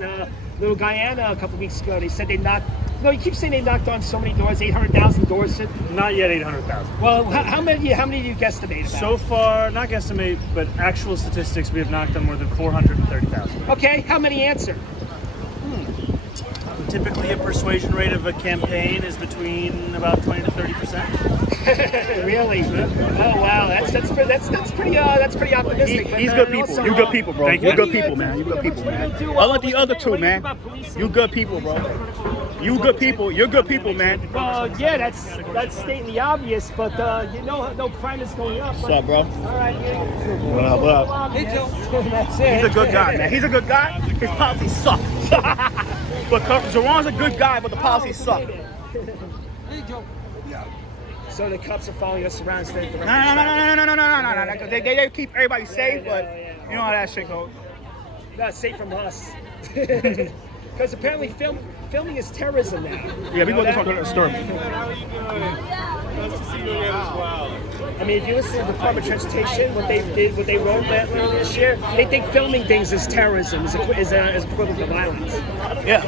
Little Guyana a couple weeks ago. They said they knocked. No, you keep saying they knocked on so many doors, 800,000 doors. Not yet 800,000. Well, how many do you guesstimate about? So far, not guesstimate, but actual statistics, we have knocked on more than 430,000. Okay, how many answer? Typically, a persuasion rate of a campaign is between about 20 to 30%. Really? Oh wow, that's pretty optimistic. He's good people. You good people, bro. Thank You you. good people, man. You good people, man. Unlike the other two, man. You good people, bro. You good people. You're good people, man. Well, yeah, that's stating the obvious, but you know, no crime is going up. What's up, bro? All right, yeah. What up, what up? Hey, Joe. That's it. He's a good guy, man. He's a good guy. His policies suck. But Zorhan's a good guy, but the policies suck. Hey, Joe. So the cops are following us around instead of the No. They keep everybody safe, but you know how that shit goes. Not safe from us. Because apparently filming is terrorism now. Yeah, we go to the store. How are you doing? Nice to see you again as well. I mean, if you listen to the Department of Transportation, what they wrote earlier this year, they think filming things is terrorism, is equivalent to violence. Yeah.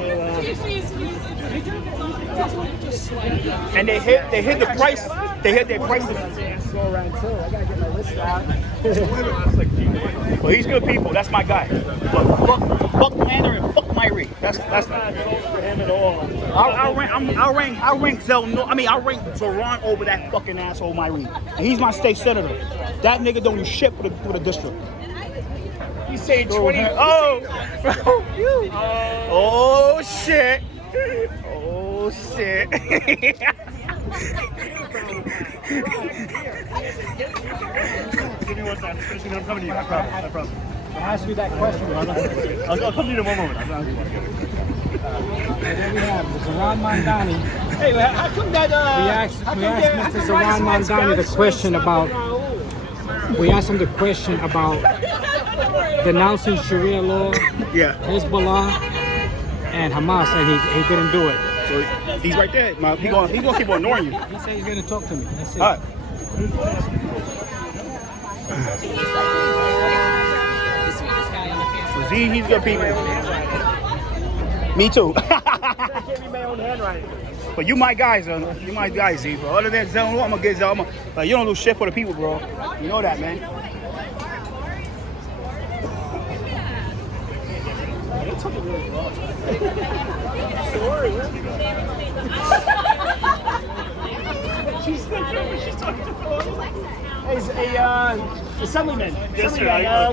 And they hit the price. They hit their prices. Go around too. I gotta get my list out. Well, he's good people. That's my guy. But fuck Lander and fuck Myrie. That's Not for him at all. I'll rank Zorhan over that fucking asshole Myrie. And he's my state senator. That nigga don't do shit for the district. You say 20. Oh shit. Oh shit. Give me 1 second. I'm coming to you. I promise. I'll ask you that question. I'll come to you in 1 moment. There we have Zorhan Mandani. Hey, how come that? We asked Mr. Zorhan Mandani the question about. We asked him the question about denouncing Sharia law, Yeah. Hezbollah, and Hamas, and he didn't do it. So he's right there. He's gonna keep on ignoring you. He said he's going to talk to me. That's it. All right. So Z, he's good people. Me too. I can't read my own handwriting. But you my guys, you my guys, Z, bro. Other than Zell, I'm gonna get Zell. Like, you don't do shit for the people, bro. You know that, man. She's talking to He's a assemblyman. Yes, sir. Yeah.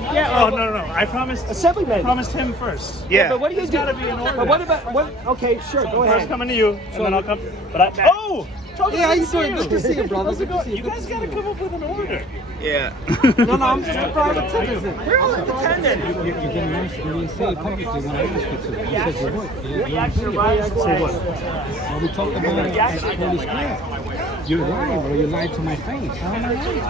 No. I promised. Assemblyman. Promised him first. Yeah. But what do you do? Gotta be in order. But what about what? Okay, sure. Go First ahead. coming to you, and then I'll come. But Oh! Yeah, how you doing? Good to see you, brother. Good to see You guys gotta come up with an order. Yeah. No, I'm just a private citizen. We're all independent. You didn't answer. You didn't say it publicly when I asked you to. You said you would. You didn't say it. Say what? Well, we talked about it at Police Square. You're lying, bro. You lied to my face. How am I lying?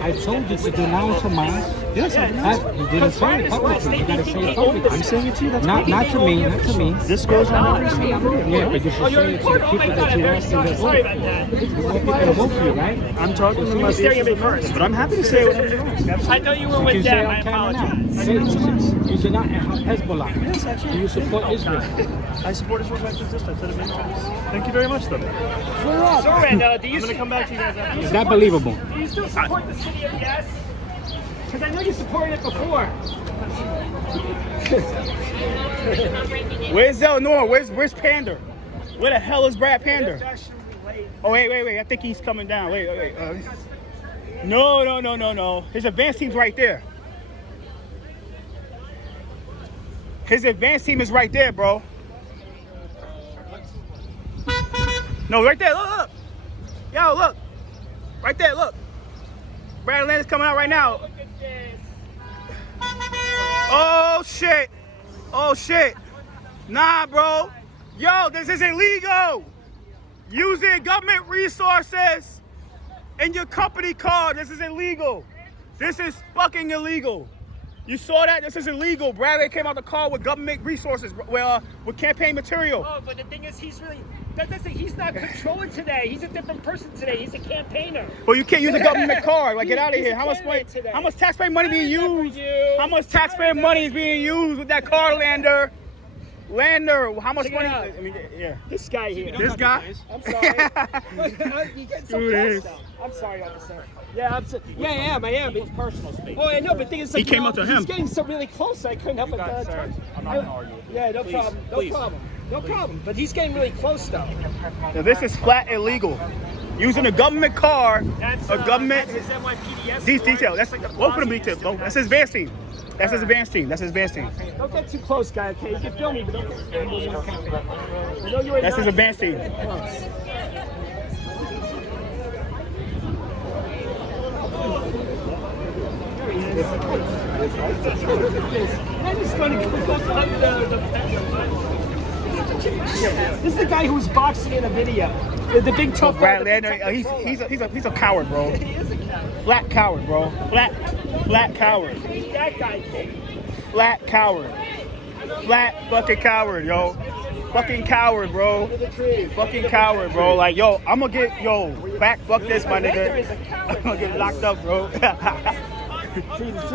I told you to denounce Hamas. Yes, I know. You didn't say it publicly. You gotta say it publicly. I'm saying it to you. That's Not to me. Not to me. This goes on every single video. Yeah, but you should say it to the people that you asked them to Sorry vote. about that. You want people to vote for you, right? I'm talking to my staring at me first. but I'm happy to say what I'm doing. I thought you were You with say them. on I camera now. apologize. Say it. You should not Hezbollah. Yes, actually. Do you support Israel? I support Israel's right to exist. I've said it many times. Thank you very much, though. Zorhan, do you I'm gonna come back to you guys after. Is that believable? Do you still support the city of Yes? Because I know you supported it before. Where's Eleanor? Where's Pander? Where the hell is Brad Pander? Oh, wait. I think he's coming down. Wait. No. His advance team's right there. His advance team is right there, bro. No, right there. Look. Yo, look. Right there, look. Brad Landis coming out right now. Oh, shit. Nah, bro. Yo, this is illegal. Using government resources in your company car. This is illegal. This is fucking illegal. You saw that? This is illegal. Bradley came out the car with government resources, with campaign material. Oh, but the thing is, he's not controlling today. He's a different person today. He's a campaigner. Well, you can't use a government car. Like, get out of here. How much taxpayer money being used? How much taxpayer money is being used with that car, Lander? How much money? I mean, yeah. This guy here. This guy? I'm sorry. You get so close, though. I'm sorry, officer. Yeah, I am. It's personal space. Well, I know, but the thing is, like, He came up to him. He's getting so really close, I couldn't help but touch. I'm not gonna argue with you. Yeah, no problem. No problem. But he's getting really close, though. Now, this is flat illegal. Using a government car, That's a government. That's his NYPD These details. That's like both of them details. That's his advance team. That's his advance team. That's his advance team. Don't get too close, guy. Okay, you can film me, but don't get too close. I know you're That's his advance team. close. This is the guy who was boxing in a video. The big tough guy. He's a coward, bro. He is a coward. Flat coward, bro. Flat coward. That guy came. Flat coward. Flat fucking coward, yo. Fucking coward, bro. Fucking coward, bro. Like, yo, I'm gonna get, fuck this, my nigga. I'm gonna get locked up, bro.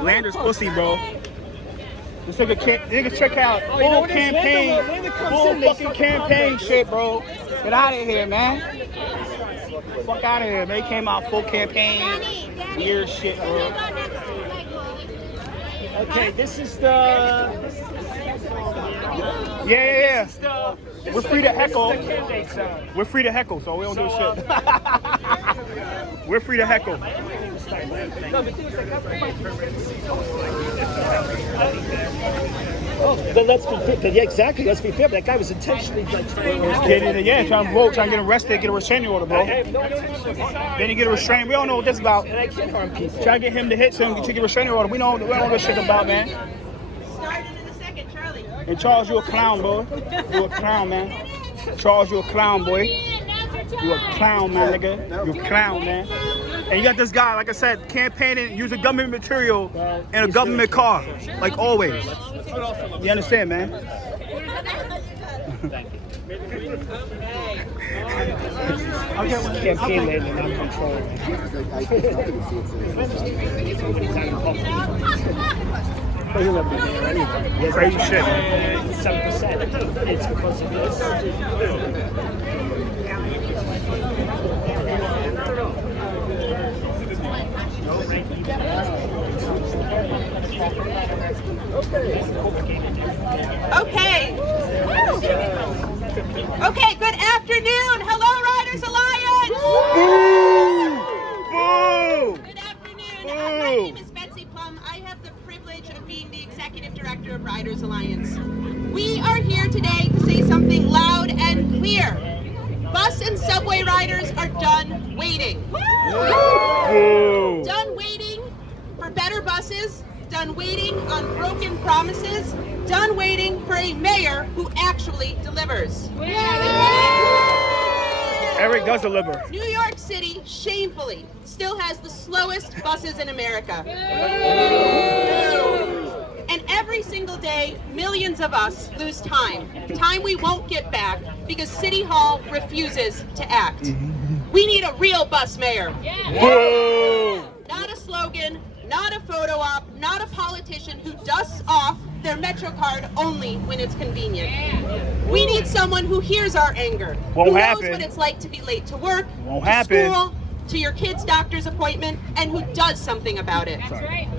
Lander's pussy, bro. This nigga check out full campaign, full fucking campaign shit, bro. Get out of here, man. Fuck out of here, man. He came out full campaign, weird shit, bro. Okay, this is the. Yeah. We're free to heckle. This is the candidate zone. We're free to heckle, so we don't do shit. We're free to heckle. No, the thing is, but let's be fair. Yeah, exactly. Let's be fair. That guy was intentionally like trying to vote, trying to get arrested, get a restraining order, bro. Then he get a restraining. We don't know what this is about. And I can't harm people. Try to get him to hit him to get a restraining order. We don't know what this shit about, man. Started in a second, Charlie. And Charles, you a clown, boy. You a clown, man. Charles, you a clown, boy. You a clown, man, nigga. You a clown, man. And you got this guy, like I said, campaigning, using government material in a government car, like always. You understand, man? Campaign lately, not control. Crazy shit. 7%. It's because of this. Okay, good afternoon. Hello, Riders Alliance. Boo! Good afternoon. My name is Betsy Plum. I have the privilege of being the Executive Director of Riders Alliance. We are here today to say something loud and clear. Bus and subway riders are done waiting. Done waiting for better buses, done waiting on broken promises, done waiting for a mayor who actually delivers. Eric does deliver. New York City, shamefully, still has the slowest buses in America. And every single day, millions of us lose time. Time we won't get back because City Hall refuses to act. We need a real bus mayor. Not a slogan, not a photo op, not a politician who dusts off their Metro card only when it's convenient. We need someone who hears our anger, who knows what it's like to be late to work, to school, to your kid's doctor's appointment, and who does something about it. That's right.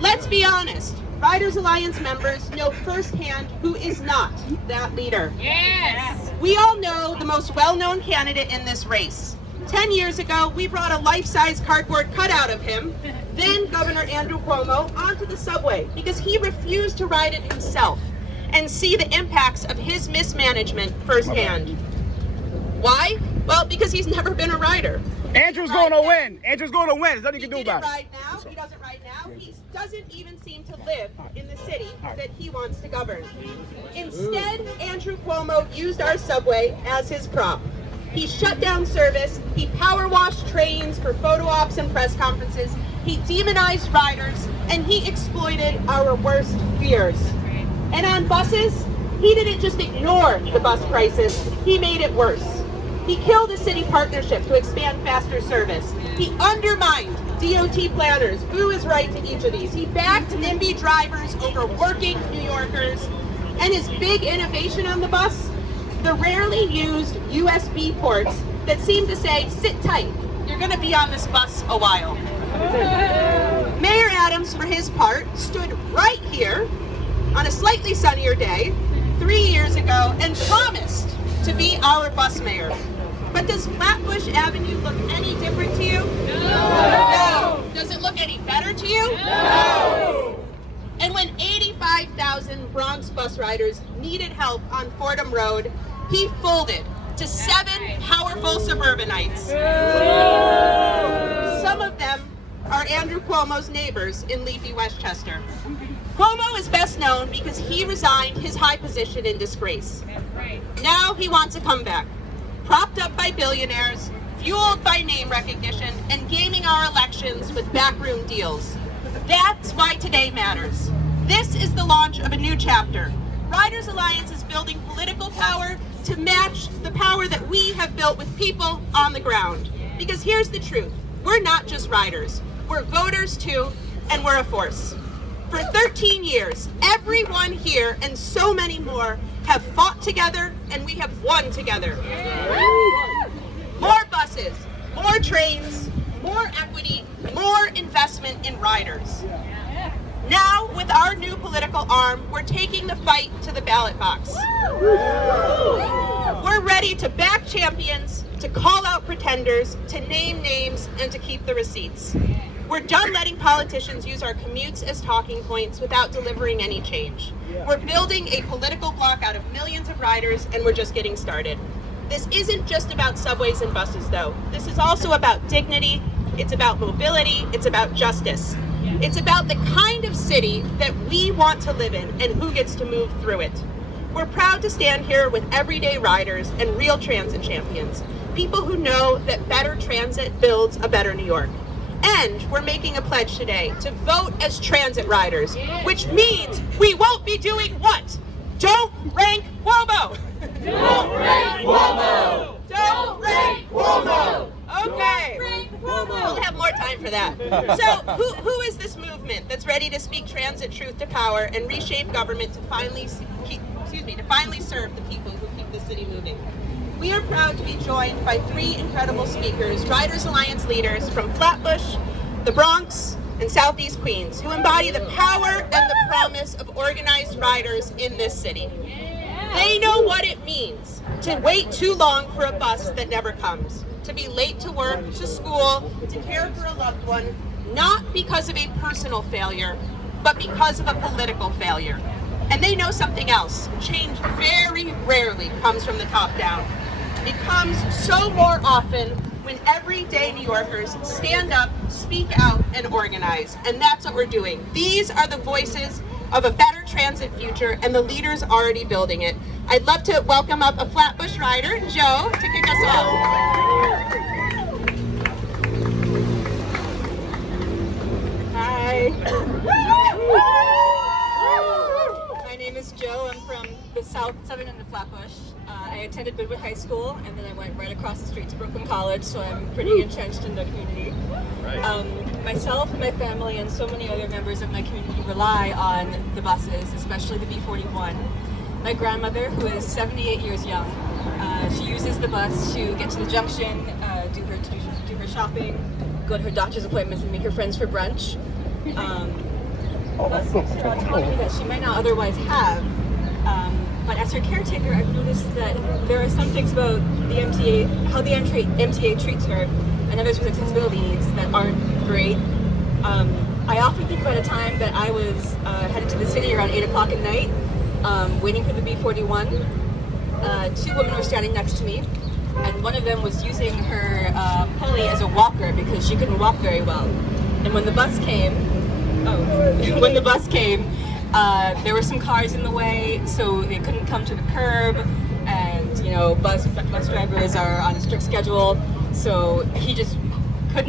Let's be honest. Riders Alliance members know firsthand who is not that leader. Yes. We all know the most well-known candidate in this race. 10 years ago, we brought a life-size cardboard cutout of him, then Governor Andrew Cuomo, onto the subway because he refused to ride it himself and see the impacts of his mismanagement firsthand. Why? Well, because he's never been a rider. Andrew's going to win. Andrew's going to win. There's nothing you can do about it. He doesn't ride now. He doesn't even seem to live in the city that he wants to govern. Instead, Andrew Cuomo used our subway as his prop. He shut down service, he power washed trains for photo ops and press conferences, he demonized riders, and he exploited our worst fears. And on buses, he didn't just ignore the bus crisis, he made it worse. He killed a city partnership to expand faster service. He undermined DOT planners. Boo is right to each of these. He backed NIMBY drivers over working New Yorkers. And his big innovation on the bus, the rarely used USB ports that seem to say, sit tight, you're gonna be on this bus a while. Mayor Adams, for his part, stood right here on a slightly sunnier day 3 years ago and promised to be our bus mayor. But does Flatbush Avenue look any different to you? No. Does it look any better to you? No. And when Fordham Road, he folded to 7 powerful suburbanites. Some of them are Andrew Cuomo's neighbors in leafy Westchester. Cuomo is best known because he resigned his high position in disgrace. Now he wants a comeback, propped up by billionaires, fueled by name recognition, and gaming our elections with backroom deals. That's why today matters. This is the launch of a new chapter. Riders Alliance is building political power to match the power that we have built with people on the ground. Because here's the truth, we're not just riders, we're voters too, and we're a force. For 13 years, everyone here and so many more have fought together and we have won together. More buses, more trains, more equity, more investment in riders. Now, with our new political arm, we're taking the fight to the ballot box. We're ready to back champions, to call out pretenders, to name names, and to keep the receipts. We're done letting politicians use our commutes as talking points without delivering any change. We're building a political bloc out of millions of riders, and we're just getting started. This isn't just about subways and buses, though. This is also about dignity, it's about mobility, it's about justice. It's about the kind of city that we want to live in and who gets to move through it. We're proud to stand here with everyday riders and real transit champions, people who know that better transit builds a better New York. And we're making a pledge today to vote as transit riders, which means we won't be doing what? Don't rank Cuomo! Don't rank Cuomo! Don't rank Cuomo! Okay, we'll have more time for that. So who is this movement that's ready to speak transit truth to power and reshape government to finally serve the people who keep the city moving? We are proud to be joined by 3 incredible speakers, Riders Alliance leaders from Flatbush, the Bronx, and Southeast Queens, who embody the power and the promise of organized riders in this city. They know what it means to wait too long for a bus that never comes, to be late to work, to school, to care for a loved one, not because of a personal failure, but because of a political failure. And they know something else. Change very rarely comes from the top down. It comes so more often when everyday New Yorkers stand up, speak out, and organize. And that's what we're doing. These are the voices of a better transit future, and the leaders already building it. I'd love to welcome up a Flatbush rider, Joe, to kick us off. Hi. My name is Joe. I'm from the southern end of Flatbush. I attended Goodwood High School, and then I went right across the street to Brooklyn College, so I'm pretty entrenched in the community. Myself, my family, and so many other members of my community rely on the buses, especially the B41. My grandmother, who is 78 years young, she uses the bus to get to the junction, do her shopping, go to her doctor's appointments, and make her friends for brunch. Bus autonomy that she might not otherwise have. But as her caretaker, I've noticed that there are some things about the MTA, how the MTA treats her, and others with accessibility needs that aren't great. I often think about a time that I was headed to the city around 8 o'clock at night, waiting for the B41. 2 women were standing next to me, and one of them was using her pulley as a walker because she couldn't walk very well. And when the bus came, there were some cars in the way, so they couldn't come to the curb, and bus drivers are on a strict schedule, so he just could not